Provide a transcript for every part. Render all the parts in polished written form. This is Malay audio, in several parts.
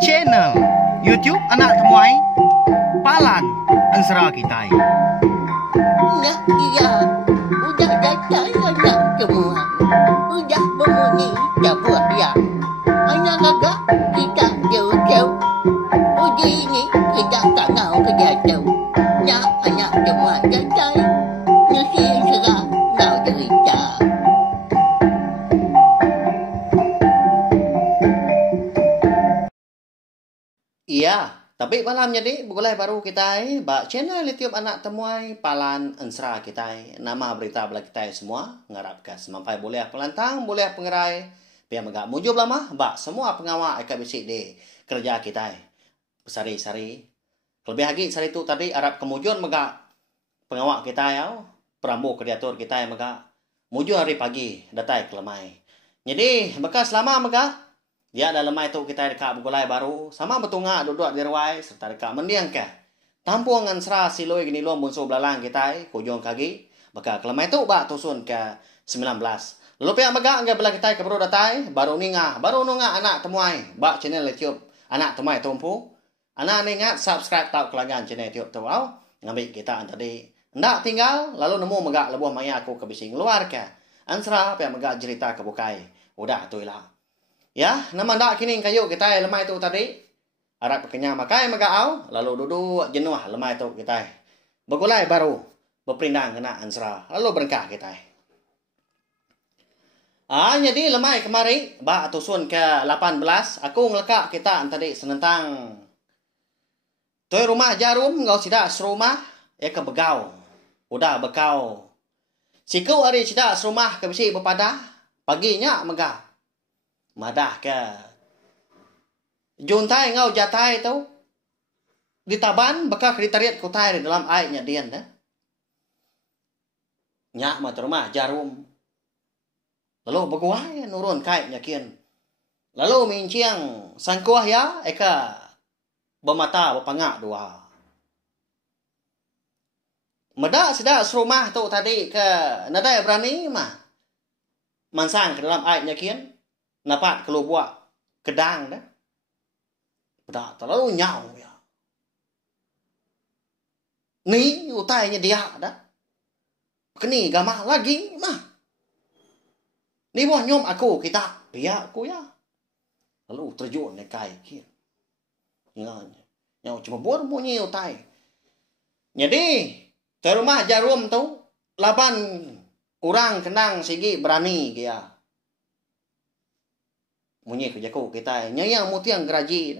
Channel YouTube Anak Temuai Palan Ansra Kitai. Nah, iya, udah datang anak semua. Udah memenuhi sebuah yang anak agak kita jauh-jauh. Uji ini kita tak tahu kejatuh. Nah, anak semua datang. Nasi serah nak cerita. Iya, tapi malam jadi bukulai baru kita bak channel YouTube Anak Temuai Palan Ansra kita. Nama berita bela kita semua ngarap ke semampai boleh pelantang, boleh pengerai. Biar megak mujub lama bak semua pengawal eka bisik di kerja kita. Sari-sari. Lebih lagi sari itu tadi Arab kemujur megak pengawal kita ya. Perambu kreator kita megak mujur hari pagi datai kelemai. Jadi bekas lama megak dia dalam itu kita dekat bukulai baru sama betunga duduk di ruai serta dekat mendiang ke tampung ansra siloi gini luang bunso belalang kita kujung kaki baka kelemai itu bak tusun ke 19 lalu pihak megak enggak belah kita ke baru datai baru nunga Anak Temuai bak channel YouTube Anak Temuai tumpu anak ingat subscribe tau kelagan channel YouTube tu au ngambil kita tadi ndak tinggal lalu nemu megak lebuh maya aku ke bising luar ke ansra pihak megak cerita ke bukai udah tu lah. Ya, nama ndak kini kayu kita lemah itu tadi. Arab kenyang makai magaau, lalu duduk jenuh lemah itu kita. Begulai baru berperindang kena ansra, lalu berengkah kita. Jadi lemah kemari, bak tusun ke 18, aku ngelekak kita tadi senentang. Toi rumah jarum, ngau sidak serumah, ke begau. Udah bekau. Siku hari sidak serumah ke besi berpadah, paginya megah. Madah ke juntai ngau jatai tu ditaban bakal kriteria kutai di dalam airnya dian dah nyak mah rumah jarum lalu beguai nurun kai nyakian lalu minciang sangkuah ya eka bermata berpangak dua medak sedak serumah tu tadi ke nadai berani mah mansang ke dalam airnya kian napat kalau buat kedang dah. Dah terlalu nyau ya. Ni utainya dia dah. Keni gamah lagi mah. Ni buah nyom aku kita. Dia aku ya. Lalu terjun nekai kian. Nyau cuma buat bunyi utai. Jadi terumah jarum tu laban orang kenang sigi berani dia. Munyi kerjaku kita nyayang mutiang geraji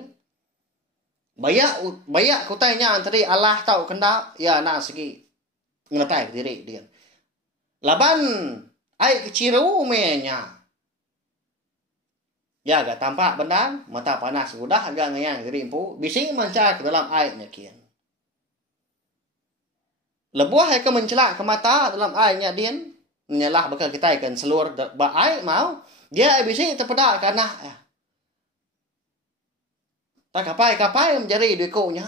bayak kutanya tadi Allah tahu kendak ya nak segi ngeletai diri dia laban ai keciru menya ya agak tampak benda mata panas sudah agak ngayang diri empu bisi mancar ke dalam airnya kian lebuah ke mencelak ke mata dalam airnya dian nyalah bakal kita akan seluar ba air mau dia bisa terpedak karena tak kapai menjadi duikunya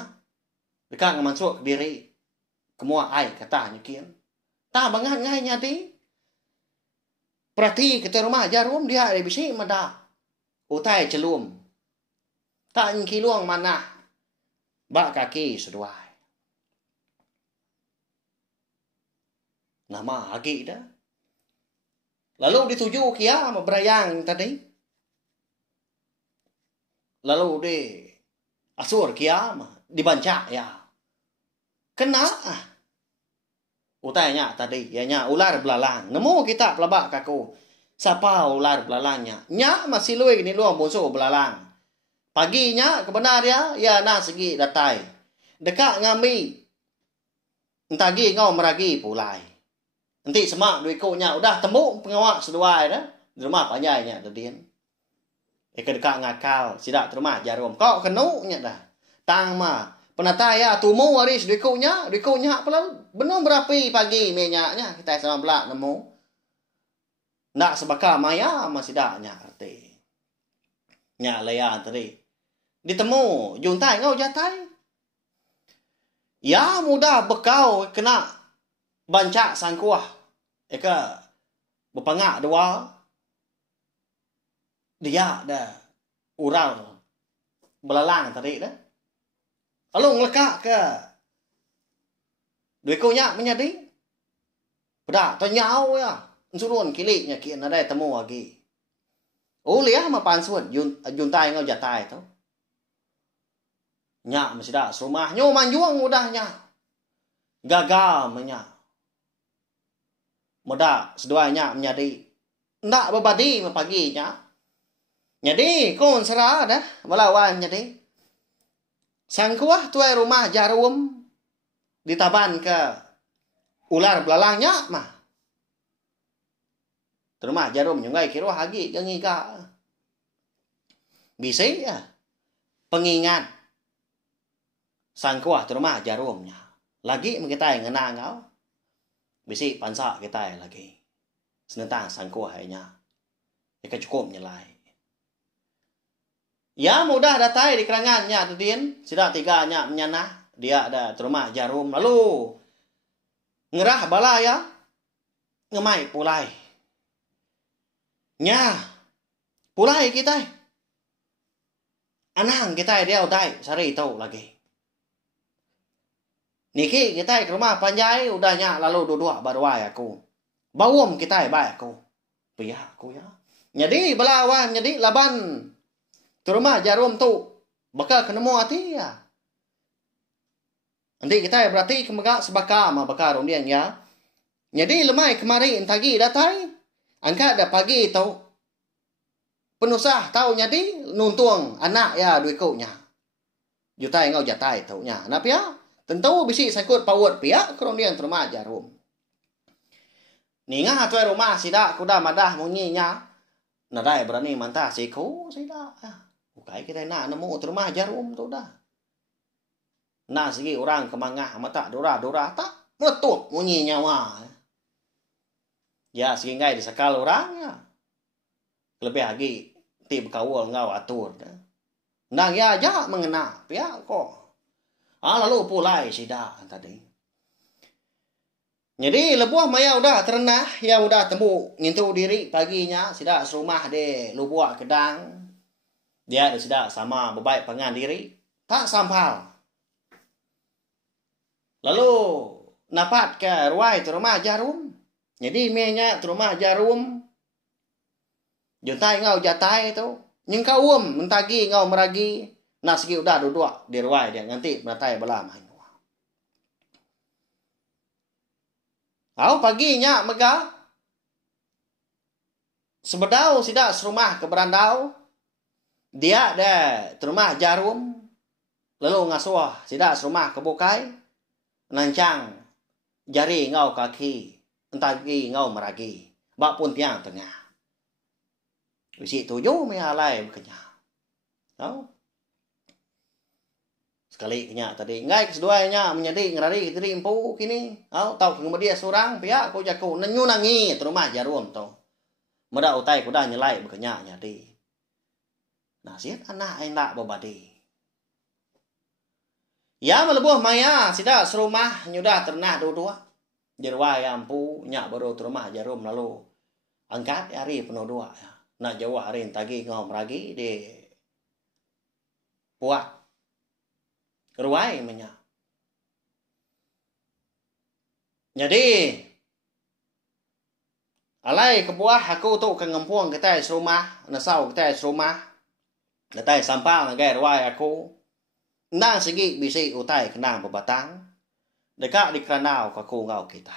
dekat masuk diri kemua ai katanya kian tak banget ngainya di perhati kita rumah jarum dia bisa meda utai celum tak kiluang mana bak kaki seduai nama lagi dah. Lalu dituju kia sama berayang tadi. Lalu di asur kia dibancak ya. Kena utainya tadi ya nya ular belalang. Nemu kita pelabak kaku. Siapa ular belalangnya? Nya masih luai ni luang bonso belalang. Paginya kebenar ya na segi datai. Dekat ngambi. Entagi ngau meragi pulai. Nanti semak duikunya udah temu pengawak seduai dah di rumah panjainya tadian. Eka dekat ngakal sidak rumah jarum kau kenunya dah. Tang mah penata ya tumu waris duikunya pula benar berapi pagi minyaknya kita sama belak nemu. Nak sebaka maya masih daknya arti. Nya laya tadi. Ditemu juntai ngau jatai. Ya mudah bekau kena bancak sangkuah. Eka berpangak dua. Dia dah ural belalang tadi dah. Lalu ngelekak ke duit kau nyak menyadi. Pada tanyau ya. Surun kiliknya kian ada temu lagi. Oh lihat mah pansuan jun tai ngau jatai tu. Nyak masih dah rumah nyo manjuang mudahnya. Gagal menyak. Mudah seduanya menjadi ndak berbadi paginya. Jadi kon serah dah melawan jadi. Sang kuah tuai rumah jarum ditaban ke ular belalangnya mah. Rumah jarum nyungai kira hagi gengi ka. Bisa ya. Pengingat. Sang kuah rumah jarumnya. Lagi kita yang ngena ngau. Bisa pansa kita lagi. Senentang sang kuah nya. Ika cukup nyelai. Ya mudah datai di kerangannya tu din. Sudah tiganya menyanah. Dia ada rumah jarum. Lalu. Ngerah balaya. Ngemai pulai. Nya, pulai kita. Anang kita dia udai sari tahu lagi. Niki kita ke rumah panjai udahnya lalu dua baru ay aku. Bawom kita baik aku. Pihak aku ya. Jadi belawan jadi laban. Tu rumah jarum tu bakal kenemu hati ya. Nanti kita berarti kemegak sebaka ma bakar undian ya. Jadi lemai kemari entagi datai. Angkat dah pagi tau. Penusah tau nyadi nuntung anak ya duit kau nya. Jutai ngau jatai tau nya. Nah pia tentu bisi sakut pawut pia keronian rumah jarum. Ninga tuai rumah sida kuda madah munyi nya. Nadai berani mantah siku sida. Bukai kita nak nemu rumah jarum tu dah. Nah segi orang kemangah mata dora-dora tak meletup munyi nyawa. Ya sehingga disakal orangnya. Lebih lagi ti berkawal ngau atur. Nang ya aja mengena. Ya kok. Lalu pulai sida tadi. Jadi lebuah maya udah terenah. Ya udah temu ngintu diri paginya. Sida serumah de lubuah kedang. Dia ada sida sama bebaik pengan diri. Tak sampal. Lalu napat ke ruai tu rumah jarum. Jadi menya rumah jarum. Juntai ngau jatai tu. Nyeng kau mentagi ngau meragi. Nah segi udah duduk di ruai dia. Nanti meratai belah main. Au paginya megah. Sebedau sidak serumah ke berandau. Dia ada rumah jarum. Lalu ngasuh sidak serumah ke bukai. Nancang jari ngau kaki. Entagi ngau meragi. Bak pun tiang tengah. Bisi tujuh mihalai berkenya. Tahu? Sekali kenya tadi. Ngai keseduanya menjadi ngerari diri empu kini. Tahu kemudian seorang pihak aku jaku nenyu nangi rumah jarum tu. Mudah utai kuda nyelai berkenya nyadi. Nah siat anak enak berbadi. Ya melebuh maya sida serumah nyudah ternah dua-dua. Jerwa yang ampu nyak baru rumah jarum lalu angkat hari penuh dua ya. Nak jauh hari tagi ngau meragi di puak ruai menyak. Jadi alai kebuah aku tu ke ngempuang kita serumah nasau kita serumah kita sampal nagai ruai aku nang segi bisi utai kenang bebatang. Dekat di keranau kaku ngau kita.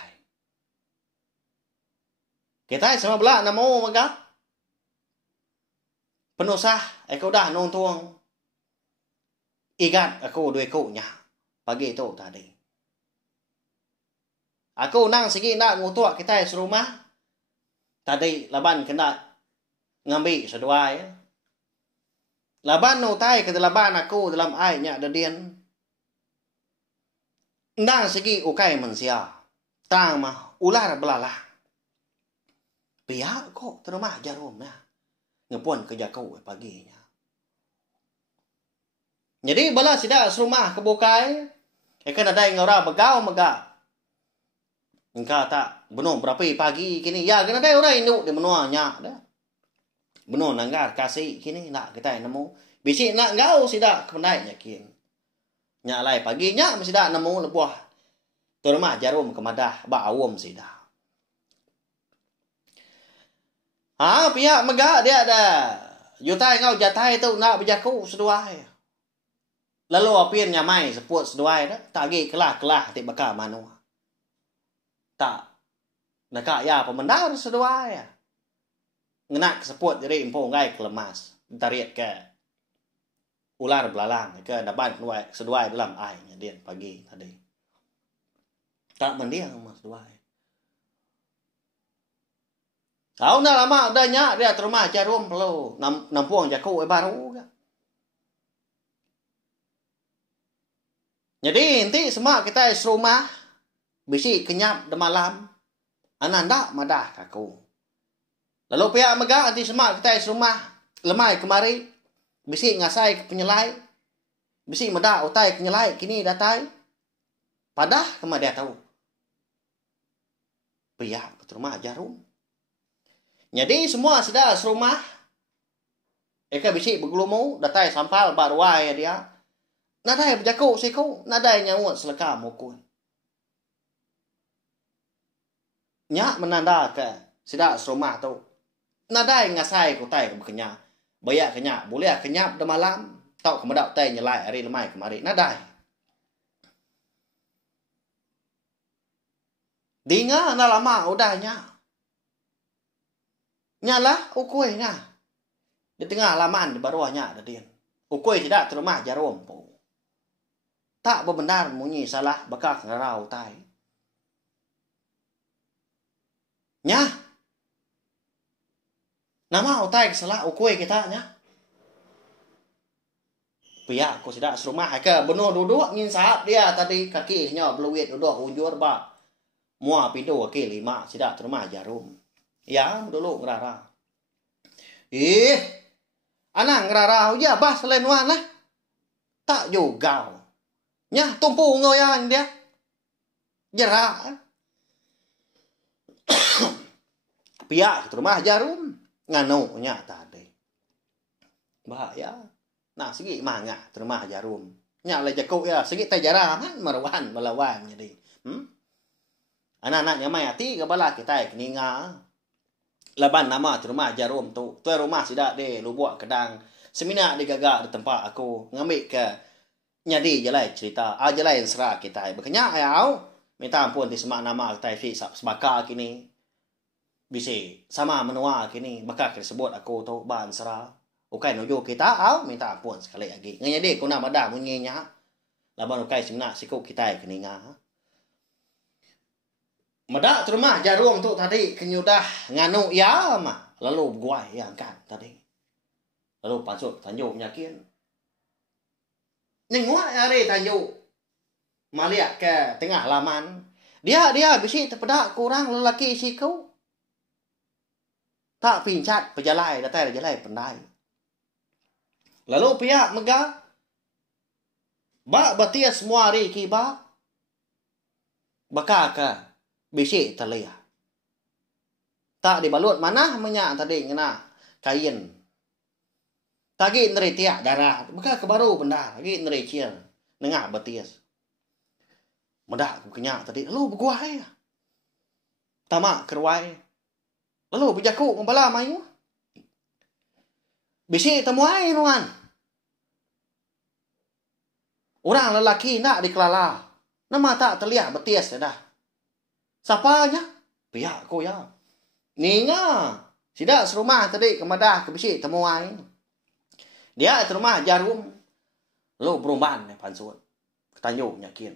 Kita sama belak namo megah. Penusah aku dah nontuang. Igat aku duit ku nya. Pagi tu tadi. Aku nang segi nak ngutuk kita serumah. Tadi laban kena ngambil seduai. Laban utai ke laban aku dalam airnya dadian. Nang segi ukai manusia. Tang mah ular belalah. Pihak kok terumah jarum ya. Ngepun kerja kau paginya. Jadi bala sida serumah kebukai. Kan ada yang orang begau megak. Engkau tak benar berapa pagi kini. Ya kan ada orang induk di menuanya. Benar nanggar kasih kini nak kita nemu. Bisi nak ngau sida kemendai yakin. Nya lai pagi nya sida nemu lebuah. Tu rumah jarum kemadah ba awam sida. Pihak megak dia ada. Jutai ngau jatai tu nak berjaku seduai. Lalu apir nyamai seput seduai dah. Tak gi kelah-kelah ti bakal manu. Tak. Nak ya pemendar seduai. Ngenak seput jadi impong ngai kelemas. Tariat ke ular belalang ke dapat seduai dalam air dia pagi tadi. Tak mendiang mas seduai. Tahu dah lama udah nyak dia terumah jarum perlu nampuang jaku baru ke. Jadi inti semua kita serumah bisi kenyap de malam ananda madah kaku. Lalu pihak megak anti semua kita serumah lemai kemari bisi ngasai ke penyelai bisi madah utai penyelai kini datai padah kemari dia tahu. Pihak terumah jarum. Jadi semua sudah serumah. Eka bisi bergelumu, datai sampal baruai dia. Nadai berjaku siku, nadai nyawut seleka mukun. Nyak menanda ke sudah serumah tu. Nadai ngasai ku tai berkenya. Bayak kenya, boleh kenyap de malam. Tau kemedak tai nyelai hari lemai kemari. Nadai. Dinga na lama udahnya. Nyalah ukuinya. Di tengah halaman di bawahnya ada dia. Ukui tidak terumah jarum. Tak benar munyi salah bakal ngarau tai. Nya. Nama utai salah ukui kita nya. Pihak aku tidak serumah ke benuh duduk ngin sahab dia tadi kakinya beluit duduk unjur ba. Mua pintu kaki 5 tidak terumah jarum. Ya, dulu ngerara. Anak ngerara ya bah selain wan lah. Tak juga. Nya tumpu ngoyan dia. Jerak. Pihak rumah jarum nganu nya tadi. Bahaya. Nah segi mangga rumah jarum. Nya le jakuk ya segi tajaraman marwan melawan jadi. Anak-anaknya mai ati ke bala kita keninga. Laban nama rumah jarum tu. Tu rumah sidak de lu buat kedang. Semina di gagak di tempat aku ngambil ke nyadi jelai cerita. Jelai serah kita. Bekenya ayau minta ampun di semak nama kita fi sebaka kini. Bisi sama menua kini bakal sebut aku tu ban serah. Ukai nuju kita au minta ampun sekali lagi. Nganyadi ku nama dah munyinya. Laban ukai semina siku kita keninga. Medak rumah jarum tu tadi kenyudah nganu ya mah lalu guai yang kan tadi lalu pasuk tanjuk nyakin nengok hari tanjuk maliak ke tengah halaman dia bisi terpedak kurang lelaki siku tak pincat pejalai datai jalai pendai lalu pihak megah bak batia semua hari kiba bakal ke bisi terlihat. Tak dibalut mana menyak tadi ngena kain. Tagi neri tiak darah. Bukan kebaru benda. Tagi neri cil. Nengah betis. Medak aku kenyak tadi. Lalu berguai. Tamak keruai. Lalu berjaku membala mayu. Bisi temuai nuan. Orang lelaki nak dikelala. Nama tak terlihat betis dah. Siapanya? Pihak aku ya. Ninga. Sidak serumah tadi kemadah ke bisi temuai. Dia serumah jarum. Lu perumahan pansut. Ketanjuk nyakin.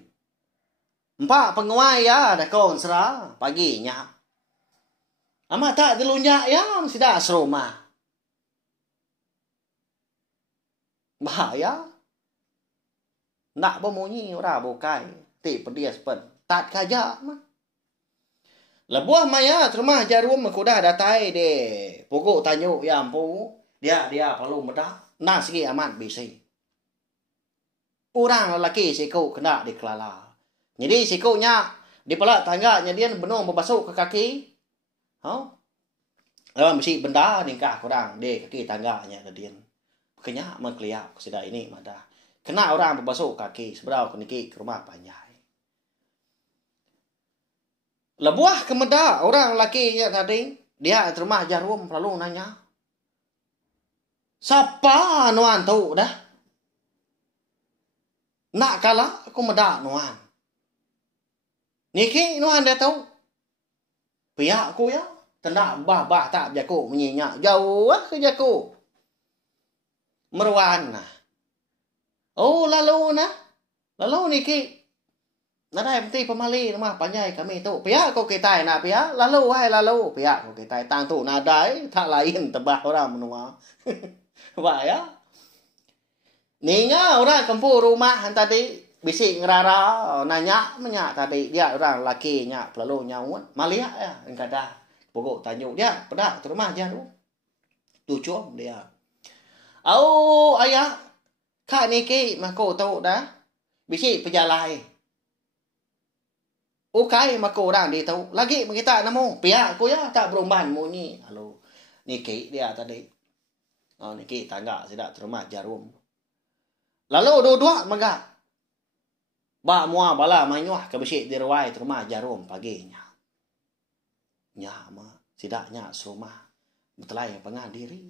4 penguai ya. Dah kawan serah. Paginya. Amat tak dilunyak ya. Sidak serumah. Bahaya. Nak bermunyi orang bukai. Ti pedias pen. Tak kajak mah. Lebuah maya rumah jarum kuda datai de pokok tanjuk ya ampu dia perlu medah nah segi aman bisi orang lelaki siku kena dikelala jadi sikunya di pelak tangganya dia benar membasuh ke kaki lawan bisi benda ningkah kurang de kaki tangganya dia kenyak mengkeliak sida ini madah. Kena orang berbasuh kaki seberau ke niki ke rumah panjai. Lebuah kemeda orang lakinya tadi, dia ke rumah Jarum lalu nanya, siapa nuan tahu dah? Nak kalah aku meda nuan. Niki nuan dia tahu. Pihak aku ya, tendak bah tak jaku menyenyak jauh ke jaku. Meruan nah. Oh lalu niki. Nada mesti pemali rumah panjai kami tu. Pihak kau kita nak pihak lalu pihak kau kita tang tu nadai tak lain tebah orang menua. Wah ya. Ninya orang kampung rumah tadi bisik ngerara nanya tadi dia orang lakinya lalu nyawut malia ya engkau dah pokok tanya dia pedak ke rumah dia tu. Tujuh dia. Oh ayah kak niki mako tahu dah bisik pejalai. Okay, maka orang dia tahu. Lagi kita namo. Pihak aku ya tak berumban mu ni. Halo. Niki dia tadi. Oh, niki tangga sidak terima Jarum. Lalu dua-dua megak. Ba mua bala manyuah ke besik di ruai terima Jarum paginya. Nya ma sidaknya serumah. Betelai pengah diri.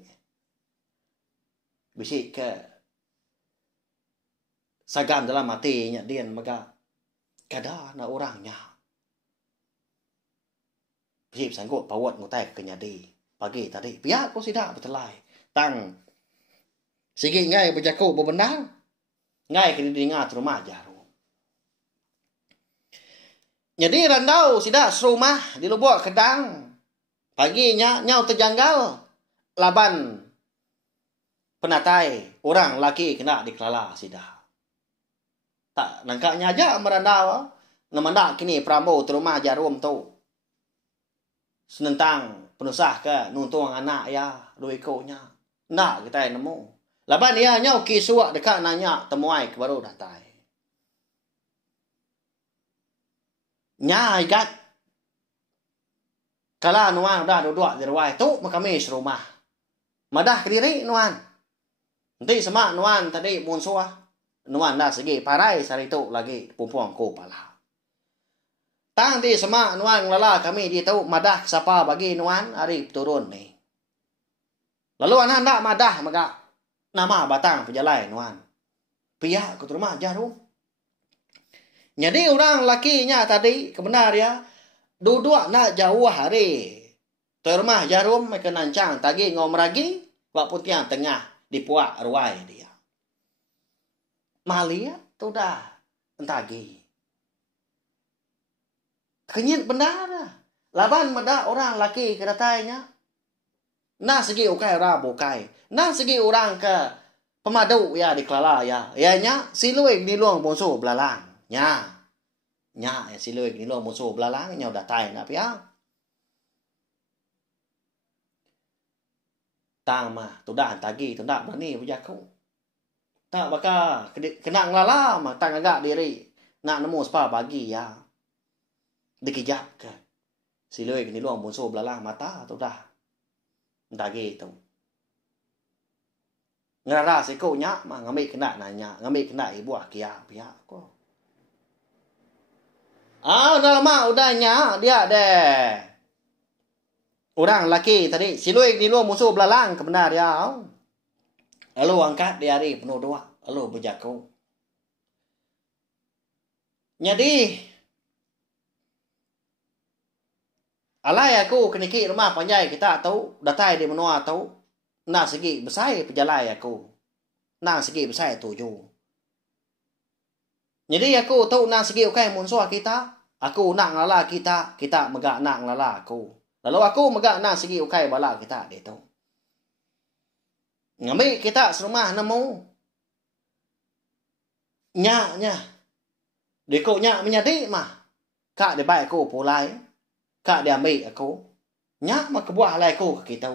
Besik ke sagam dalam hatinya dia megak. Kada na orangnya. Bisip sanggup pawat ngutai ke nyadi. Pagi tadi. Pihak aku sidak betelai. Tang. Sigi ngai berjaku berbenar. Ngai kini dengar rumah Jarum. Jadi randau sidak serumah di lubuk kedang. Paginya nyau terjanggal. Laban. Penatai. Orang laki kena dikelala sidak. Tak nangkaknya aja merandau. Namandak kini Prambo terumah Jarum tu. Senentang penusah ke nuntung anak ya dua ekornya. Nak kita nemu. Laban dia nyau kisuak dekat nanya temuai ke baru datai. Nya ikat. Kala nuan dah duduk di ruai tu makami serumah. Madah ke diri nuan. Nanti semak nuan tadi munsua. Nuan dah segi parai sari tu lagi pumpuang ko pala. Tang ti semak nuan lala kami dia tahu madah siapa bagi nuan hari turun ni. Lalu anak nak madah maga nama batang pejalai nuan. Pihak ke rumah Jarum. Jadi orang lakinya tadi kebenar ya duduk nak jauh hari. Tu rumah Jarum mereka nancang tagi ngom ragi wak putiang tengah di puak ruai dia. Malia tu dah entagi. Kenyit benar dah. Laban meda orang laki kedatainya. Nah segi ukai orang bukai. Nah segi orang ke pemadu ya di kelala ya. Ianya siluik ni luang bonso belalang. Nya siluik ni luang bonso belalang nyau datai nak pia. Tang mah tu dah tagi tu dak berani berjaku. Tak bakal kena ngelala mah tang agak diri. Nak nemu sepa bagi ya. Dikejap ke. Siluik ni luang bonso belalang mata tu dah. Entah gitu. Ngerara sikonya mah ngambil kena nanya. Ngambil kena ibu akia pihak ko. Udah lama udahnya dia deh. Orang laki tadi. Siluik ni luang bonso belalang kebenar ya. Lalu angkat di hari penuh doa. Lalu berjaku. Jadi. Alai aku keniki rumah panjai kita tahu. Datai di menua tahu. Nak segi besar pejalai aku. Nak segi besar tujuh. Jadi aku tahu nak segi ukai munsua kita. Aku nak ngelala kita. Kita megak nak ngelala aku. Lalu aku megak nak segi ukai bala kita. Dia tahu. Ngambil kita serumah nemu. Nya. Diko nya menyadi mah. Kak dia baik aku pulai. Kak dia ambil aku. Nya mah kebuah lah aku kita.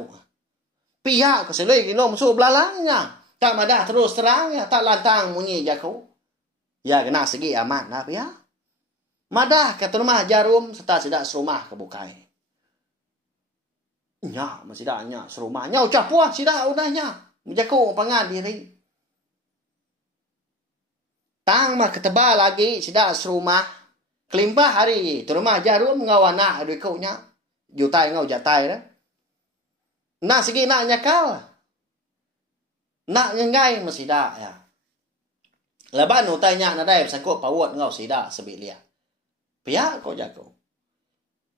Pihak ke selai kino musuh belalangnya. Tak madah terus terangnya. Tak lantang munyi jaku. Ya kena segi aman lah pihak. Madah ke rumah Jarum serta sidak serumah kebukai. Nya masih dah nya serumah. Nya ucap puas sidak udahnya. Menjaku pangan diri. Tang mah ketebal lagi sida serumah. Kelimpah hari tu rumah jarum ngawana aduh kau nya. Jutai ngau jatai dah. Nak segi nak nyakal. Nak nyengai masida ya. Laban nu tanya na dai sakut pawot ngau sida sebilia. Pihak kau jago.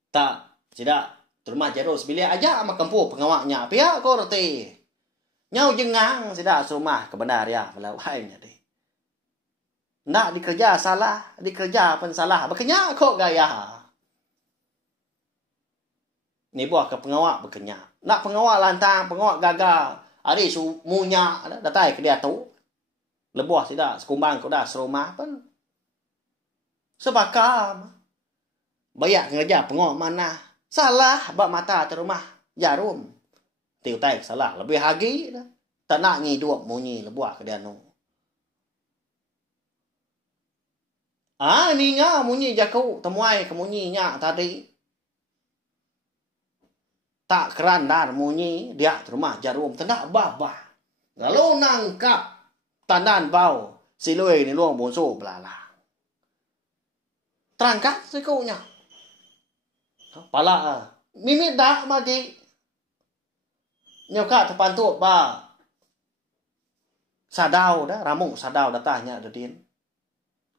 Tak sida tu rumah jarum sebilia aja sama kampung pengawaknya. Pihak kau reti. Nyau jengang sida serumah kebenar ya melawainya deh. Nak dikerja salah, dikerja pun salah. Berkenyak kok gaya. Ni buah ke pengawak berkenyak. Nak pengawak lantang, pengawak gagal. Ada su munyak datai ke dia tu. Lebuah tidak sekumbang kau dah serumah pun. Sebakam. Bayak kerja pengawak mana. Salah bak mata terumah jarum. Tiu tai salah lebih hagi dah. Tak nak ngidup munyi lebuah ke dia nu. Ni ngah munyi jaku temuai ke munyi nya tadi. Tak keran dar munyi dia rumah jarum tendak babah. Lalu nangkap tandan bau silui ni luang bonso belalang. Terangkat sikunya. Pala mimit dak mati. Nyoka terpantuk ba. Sadau dah ramung sadau datanya dadin.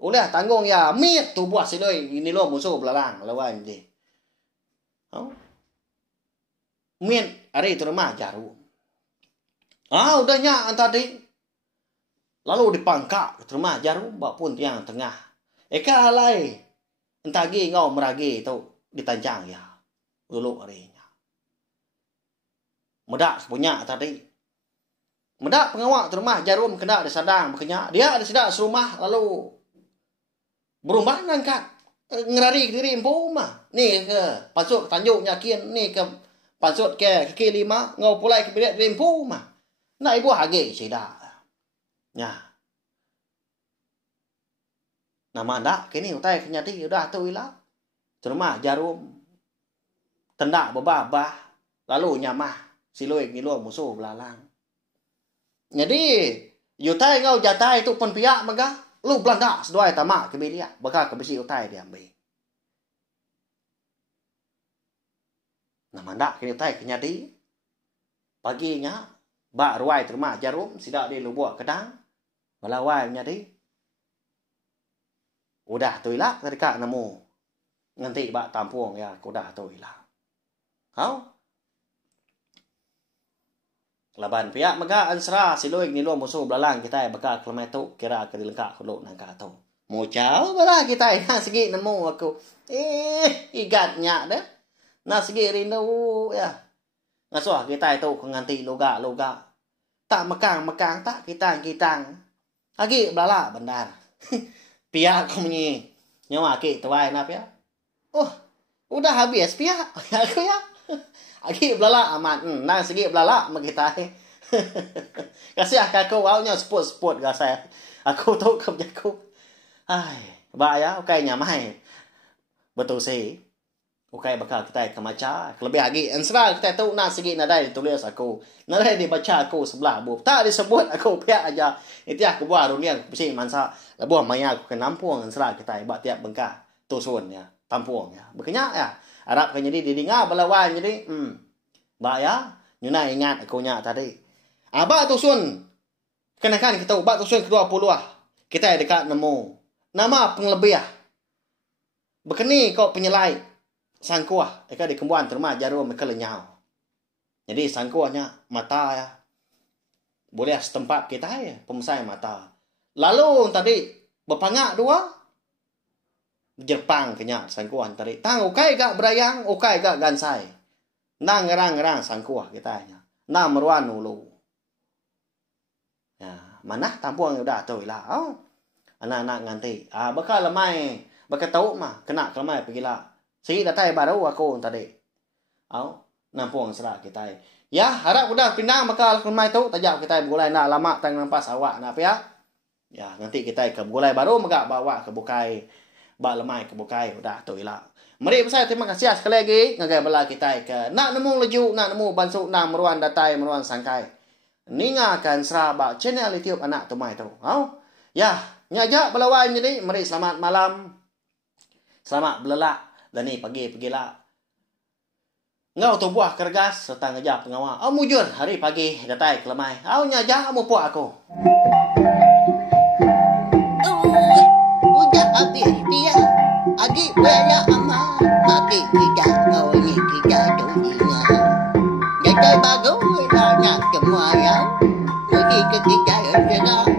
Udah tanggung ya mit tu buat silui ni luang bonso belalang lawan je. Min hari itu rumah jarum. Udahnya tadi. Lalu dipangkak ke rumah jarum. Bak pun tiang tengah. Eka halai. Entagi ngau meragi tu. Ditanjang ya. Dulu harinya. Medak punya tadi. Medak pengawak tu rumah jarum. Kena ada sadang berkenyak. Dia ada sedak serumah. Lalu. Berubah ngangkat. Ngerari ke diri empu mah. Ni ke. Pasuk tanjuk nyakin. Ni ke. Pasut ke kaki lima ngau pulai ke bilik rimpu mah. Nak ibu hage sida. Ya. Nama ndak kini utai kenyati udah tu ila. Rumah jarum. Tendak bebabah lalu nyamah silui ngiluang musuh belalang. Jadi yutai ngau jatai tu pun pihak megah lu belanda seduai tamak ke bilik bakal ke besi utai diambil. Nah mandak kini tai kenyadi. Paginya bak ruai terima jarum sidak di lubuk kedang. Melawai menyadi. Udah tu ilak tadi kak nemu. Nanti bak tampung ya udah tu ilak. Laban pihak mega ansra silui ni luang musuh belalang kita bakal kelemai tu kira ke dilengkak kuluk nang ka tu. Mucau bala kita yang segi nemu aku. Igatnya dah. Nah segi rindu ya. Ngasuh kita itu nganti loga. Tak mekang tak kita. Agi belala bandar. Pihak aku menyi. Nyawa ki tuai na pihak. Udah habis pihak. Aku ya. Agi belala aman. Nah segi belala sama kita. Kasih aku awalnya sport gak saya. Aku tahu kerjaku. Ba ya, okay nyamai. Betul sih. Okay bakal kita kemaca. Lebih lagi ansra kita tahu nak segi nadai tulis aku. Nadai dibaca aku sebelah bu. Tak disebut aku pihak aja. Itu aku buat dunia aku mesti mansa. Labuh maya aku ke nampung ansra kita buat tiap bengkah tusun ya, tampung ya. Berkenyak ya. Arab kan jadi didinga belawan jadi ba ya. Nyuna ingat aku nya tadi. Abak tusun. Kenakan kita ubak tusun ke-20 kita dekat nemu. Nama penglebih. Bekeni kau penyelai. Sangkuah, eka di kembuan terma jarum mereka lenyau. Jadi sangkuahnya mata ya. Boleh setempat kita ya, pemusai mata. Lalu tadi berpangak dua. Jerpang kenyak sangkuah tadi. Tang ukai gak berayang, ukai gak gansai. Nang ngerang sangkuah kita ya. Nang meruan ulu. Ya, mana tampung udah tu lah. Anak-anak nganti. Bakal lemai, bakal tahu mah kena kelemai pergilah. Segi datai baru aku tadi. Nampung serak kita. Ya, harap udah pindah bakal ke rumah itu. Tajak kita mulai nak lama tang nampas awak nak pihak. Ya, nanti kita ke mulai baru megak bawa ke bukai. Bak lemai ke bukai. Udah tu ilah. Mari saya terima kasih sekali lagi. Ngagai bala kita ke. Nak nemu leju, nak nemu bansuk, nak meruan datai, meruan sangkai. ningakan serabak channel YouTube anak tumai tu. Ya, nyajak belawan jadi mari selamat malam. Selamat belelak dan ni pagi-pagilah. Ngau tu buah kergas serta ngejap pengawal. Mujur hari pagi datai kelemai. Nyajak mu puak aku. Udah habis dia. Adik bela amat. Adik tidak kau ni tidak tulinya. Datai bagus lah nak semua ya. Pergi ke kita segera.